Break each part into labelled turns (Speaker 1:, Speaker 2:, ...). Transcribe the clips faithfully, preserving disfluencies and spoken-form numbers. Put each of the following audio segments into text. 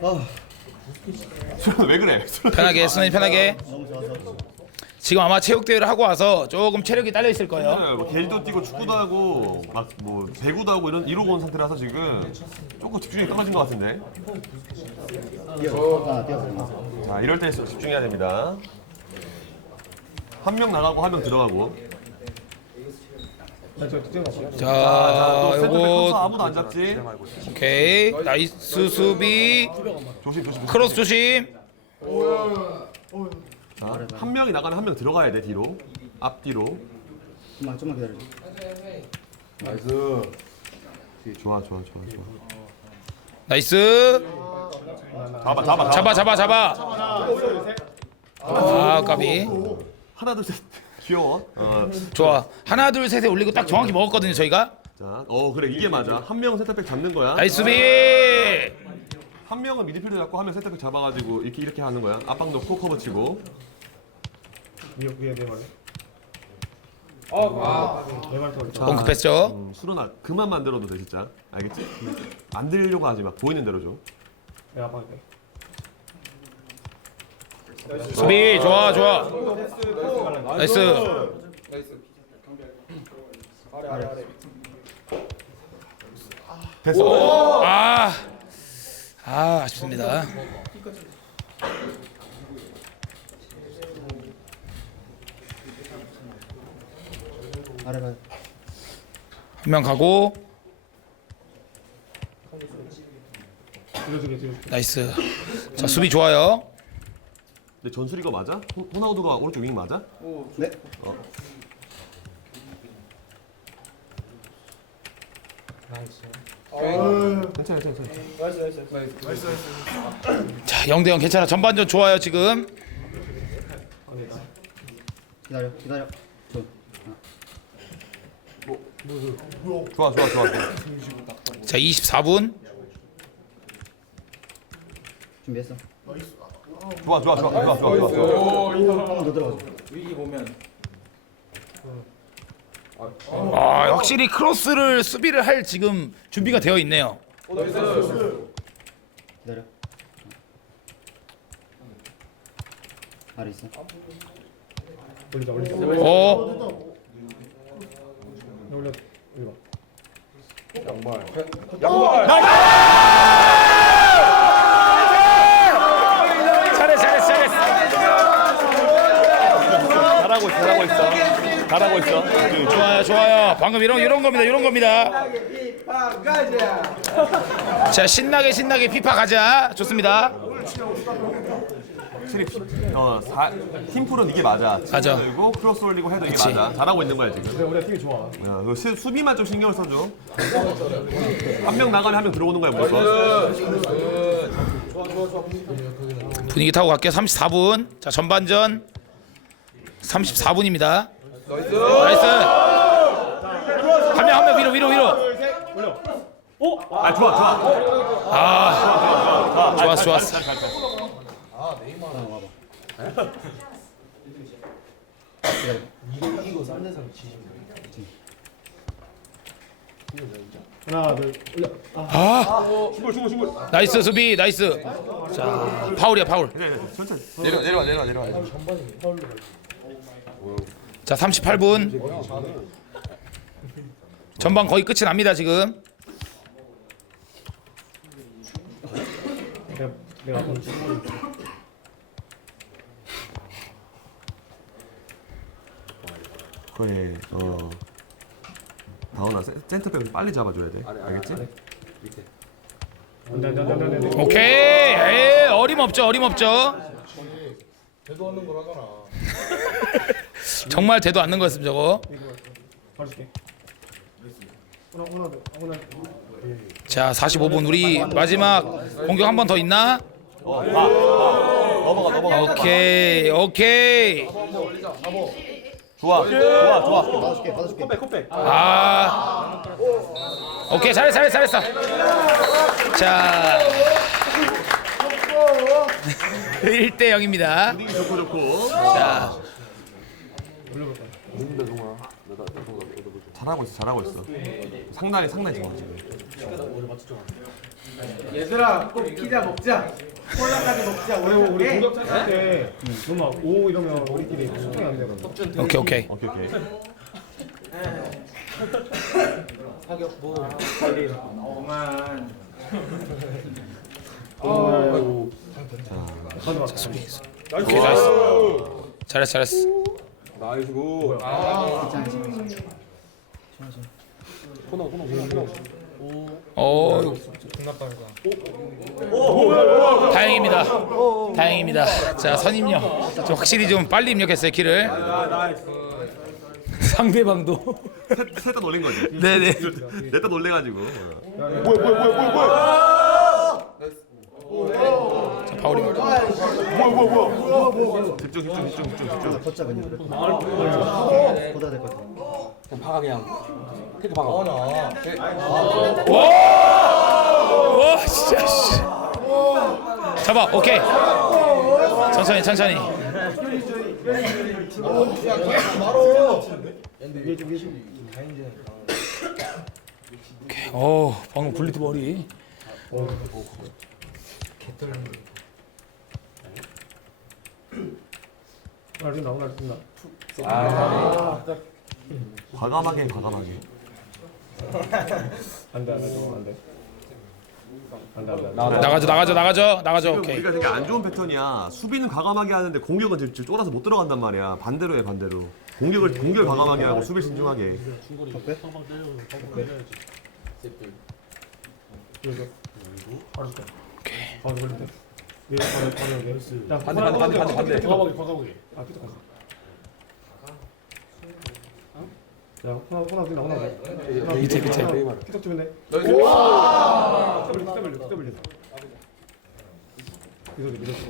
Speaker 1: 수련 왜 그래? 수련
Speaker 2: 편하게 수현이 편하게.
Speaker 3: 너무 좋아서.
Speaker 2: 지금 아마 체육 대회를 하고 와서 조금 체력이 딸려 있을 거예요.
Speaker 1: 네, 뭐 겔도 뛰고 축구도 하고 막 뭐 배구도 하고 이런 이러고 온 상태라서 지금 조금 집중이 떨어진 것 같은데.
Speaker 3: 뛰어. 아, 뛰어서.
Speaker 1: 자, 이럴 때 집중해야 됩니다. 한 명 나가고 한 명 들어가고.
Speaker 2: 자,
Speaker 1: 자, 또 센터백 커서
Speaker 2: 요거
Speaker 1: 아무도 안 잡지.
Speaker 2: 오케이 나이스 수비.
Speaker 1: 조심 조심.
Speaker 2: 크로스 조심.
Speaker 1: 자, 한 명이 나가면 한 명 들어가야 돼 뒤로. 앞뒤로.
Speaker 3: 좀만 좀만 기다려.
Speaker 1: 좋아 좋아 좋아 좋아.
Speaker 2: 나이스.
Speaker 1: 잡아 잡아
Speaker 2: 잡아 잡아 잡아. 아 까비.
Speaker 1: 하나 둘 셋. 귀여워. 어,
Speaker 2: 좋아. 하나 둘 셋에 올리고 딱 정확히 먹었거든요 저희가.
Speaker 1: 자, 어 그래 이게 맞아. 한 명은 센터백 잡는 거야.
Speaker 2: 나이스 수비.
Speaker 1: 한 명은 미드필더 잡고 한 명 센터백 잡아가지고 이렇게 이렇게 하는 거야. 압박 넣고 커버 치고. 자,
Speaker 2: 뻥크패스죠.
Speaker 1: 음, 수로나 그만 만들어도 돼 진짜. 알겠지? 안 들려고 하지 마. 보이는 대로 줘.
Speaker 2: 수비 좋아 좋아. 나이스.
Speaker 1: 됐어.
Speaker 2: 아. 아 아쉽습니다.
Speaker 3: 아래 봐.
Speaker 2: 한 명 가고. 나이스. 자 수비 좋아요.
Speaker 1: 근데 전술이가 맞아? 호, 호나우두가 오른쪽 윙 맞아?
Speaker 3: 네.
Speaker 1: 괜찮아 괜찮아. 괜찮아.
Speaker 2: 자 영 대 영 괜찮아. 전반전 좋아요 지금.
Speaker 3: 기다려. 기다려. 좀.
Speaker 1: 좋아 좋아 좋아.
Speaker 2: 자 이십사 분.
Speaker 3: 준비했어.
Speaker 1: 좋아 좋아 좋아 좋아 좋아 좋아 좋아.
Speaker 3: 한번 더 들어가자.
Speaker 2: 아 확실히 크로스를 수비를 할 지금 준비가 되어 있네요.
Speaker 3: 기다려. 아래 있어.
Speaker 2: 어. 잘했어 잘했어 잘했어.
Speaker 1: 잘하고 있어 잘하고 있어. 잘하고 있어.
Speaker 2: 좋아요 좋아요. 방금 이런 이런 겁니다 이런 겁니다. 자 신나게 신나게 피파 가자. 좋습니다.
Speaker 1: 확실히 어 사, 팀플은 이게 맞아.
Speaker 2: 맞아.
Speaker 1: 그리고 크로스 올리고 해도 이게
Speaker 2: 그치.
Speaker 1: 맞아. 잘하고 있는 거야 지금. 우리가 팀이 좋아. 야, 그 수, 수비만 좀 신경을 써줘. 한 명 나가면 한 명 들어오는 거야 무조건.
Speaker 2: 분위기 타고 갈게요. 삼십사 분. 자 전반전 삼십사 분입니다. 나이스. 한 명 한 명 위로 위로 위로.
Speaker 1: 아 좋아 좋아.
Speaker 2: 아 좋았어 좋았어.
Speaker 3: 하나, 둘. 올려.
Speaker 2: 아
Speaker 1: 충골 충골 충골.
Speaker 2: 나이스 수비 나이스. 자 파울이야 파울.
Speaker 1: 그래 그래 천천히.
Speaker 4: 내려 내려와 내려와 내려와.
Speaker 2: 자 삼십팔 분. 전반 거의 끝이 납니다 지금.
Speaker 1: 그래 어. 다원아 센- 센터백 빨리 잡아줘야 돼. 알겠지?
Speaker 2: 오케이. 에이, 어림없죠 어림없죠.
Speaker 4: 대도 하는 걸 하잖아.
Speaker 2: 정말 되도 않는 거였음 저거. 자 사십오 분 우리 마지막 공격 한 번 더 있나?
Speaker 1: 어, 가, 가. 넘어가 넘어가.
Speaker 2: 오케이 오케이.
Speaker 1: 좋아 좋아 좋아.
Speaker 3: 받아줄게. 받아줄게.
Speaker 2: 아 오케이 잘했어 잘했어 잘했어. 자 일 대 영입니다.
Speaker 1: 분위기 좋고 좋고.
Speaker 2: 자
Speaker 1: 잘하고 있어 잘하고 있어. 상당히 상당히 좋아 지금.
Speaker 5: 얘들아 꼭 피자 먹자. 콜라까지 먹자.
Speaker 3: 네.
Speaker 5: 우리
Speaker 3: 우리
Speaker 5: 우리
Speaker 3: 공격 찼을 때 너무 막 오 이러면 우리끼리 소통이 안 되거든.
Speaker 2: 오케이 오케이.
Speaker 1: 오케이 오케이.
Speaker 5: 어만.
Speaker 2: 오케이 나이스. 잘했어 잘했어.
Speaker 4: 나이스고.
Speaker 2: 오. 다행입니다. 다행입니다. 자 선입력. 좀 확실히 좀 빨리 입력했어요 키를. 상대방도.
Speaker 1: 셋다 놀린 거지.
Speaker 2: 네네.
Speaker 1: 넷다 놀래가지고.
Speaker 2: 자 파울입니다.
Speaker 1: 집중 집중 집중 집중 집중.
Speaker 3: 걷자 그냥 그래. 걷어야 될 것 같아.
Speaker 2: 와 진짜. 씨. 잡아 오케이. 천천히 천천히. 오케이. 오 방금 블리트 머리.
Speaker 3: 나리 나오나 나.
Speaker 1: 과감하게 과감하게.
Speaker 3: 안돼 안돼 저거 안돼. 안돼 안돼.
Speaker 2: 나가죠 나가죠 나가죠 나가죠 오케이.
Speaker 1: 우리가 되게 안 좋은 패턴이야. 수비는 과감하게 하는데 공격은 지금 지금 쫄아서 못 들어간단 말이야. 반대로 해 반대로. 공격을 공격을 과감하게 하고 수비 신중하게.
Speaker 2: 오케이.
Speaker 3: 바로 걸릴 때. 예, 바로 바로 여기. 자,
Speaker 4: 반대, 반대, 반대, 반대, 반대.
Speaker 3: 과감하게 과감하게. 아, 피터 갔어. 야, 호나 호나 호나 호나.
Speaker 2: 밑에 밑에.
Speaker 3: 피터 주면 돼.
Speaker 4: 나이스.
Speaker 3: W W W. 미소리 미소리.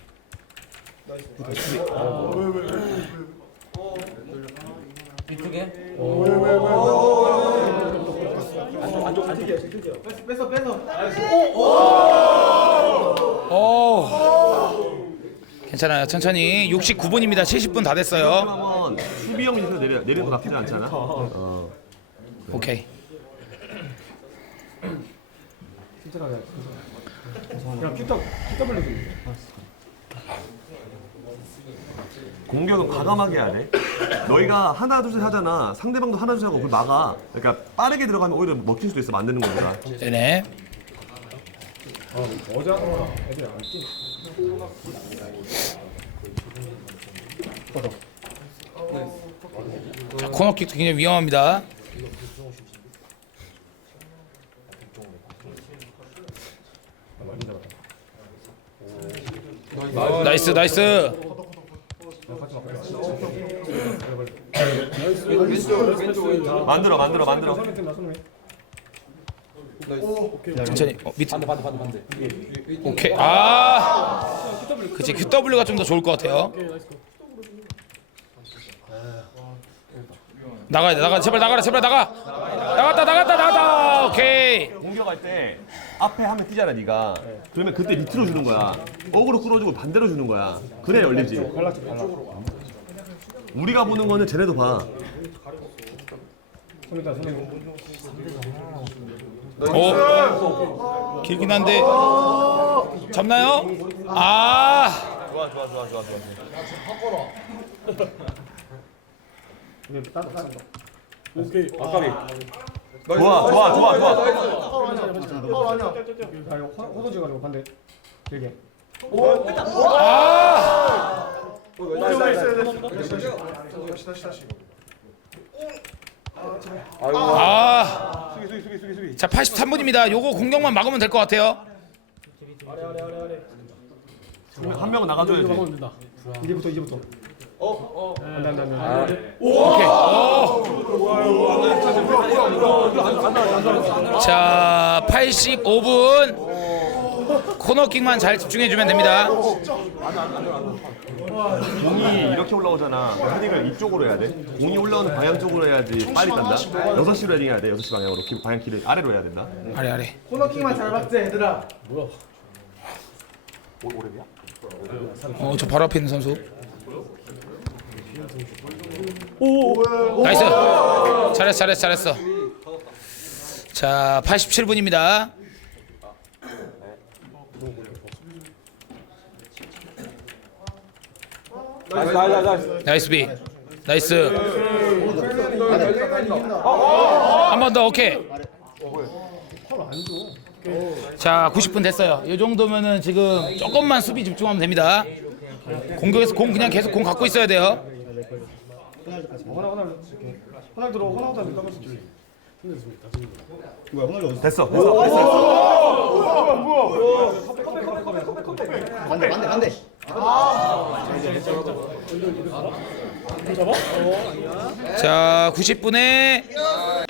Speaker 5: 뺏어 뺏어.
Speaker 2: 오. 괜찮아요 천천히. 육십구 분입니다. 칠십 분 다 됐어요.
Speaker 1: 그러면 수비형 밑에서 내려 내리는 거 나쁘지 않잖아. 어.
Speaker 2: 오케이.
Speaker 3: 진짜가 그냥 피터 피터 W.
Speaker 1: 공격은 과감하게 해야 돼. 너희가 하나 둘셋 하잖아. 상대방도 하나 둘셋 하고 그걸 막아. 그러니까 빠르게 들어가면 오히려 먹힐 수도 있어. 만드는 거니까.
Speaker 2: 네네.
Speaker 3: 어, 어제 하던 애들 안 뛰.
Speaker 2: 자 코너킥도 굉장히 위험합니다. 나이스 나이스.
Speaker 1: 만들어 만들어 만들어.
Speaker 2: 천천히. 어, 밑. 반대 반대 반대 반대. 오케이. 아. 그치 큐더블유가 좀 더 좋을 것 같아요. 나가야 돼 나가 제발 나가라 제발 나가. 나갔다 나갔다 나갔다. 오케이.
Speaker 1: 공격할 때 앞에 하면 뛰잖아 네가. 그러면 그때 밑으로 주는 거야. 어그로 끌어주고 반대로 주는 거야. 그래 열리지.
Speaker 3: 발랐지 발랐.
Speaker 1: 우리가 보는 거는 쟤네도 봐.
Speaker 3: 소미다 소미.
Speaker 2: 오. 길긴 한데. 잡나요? 아.
Speaker 1: 좋아 좋아 좋아 좋아 좋아.
Speaker 3: 이게 따로 따로.
Speaker 4: 오케이. 아까비.
Speaker 1: 좋아 좋아 좋아 좋아.
Speaker 3: 아 이거 호도지 가지고 반대. 길게.
Speaker 2: 아. 아.
Speaker 4: 수비 수비 수비 수비 수비.
Speaker 2: 자 팔십삼 분입니다. 요거 공격만 막으면 될 것 같아요.
Speaker 1: 한 명은 나가줘야지.
Speaker 3: 이제부터 이제부터. 어 어. 안돼 안돼 안돼.
Speaker 2: 오케이. 오. 자 팔십오 분 코너킥만 잘 집중해주면 됩니다.
Speaker 1: 공이 이렇게 올라오잖아. 헤딩을 이쪽으로 해야 돼. 공이 올라오는 방향 쪽으로 해야지 빨리 간다. 여섯 시로 헤딩해야 돼. 여섯 시 방향으로. 기- 방향 길을 아래로 해야 된다.
Speaker 2: 아래 아래.
Speaker 5: 코너킥만 잘 박자 얘들아.
Speaker 2: 어 저 바로 앞에 있는 선수. 오. 나이스. 잘했어 잘했어 잘했어. 자 팔십칠 분입니다.
Speaker 4: 나이스 나이스 나이스.
Speaker 2: 나이스 비. 나이스. 한 번 더 오케이. 자 구십 분 됐어요. 이 정도면은 지금 조금만 수비 집중하면 됩니다. 공격에서 공 그냥 계속 공 갖고 있어야 돼요.
Speaker 3: 호날 호날 이렇게 호날 들어 호날 호날 밀가면서 줄리. 뭐야 호날이 어디?
Speaker 1: 됐어 됐어 됐어.
Speaker 3: 반대 반대 반대.
Speaker 2: 자 구십 분에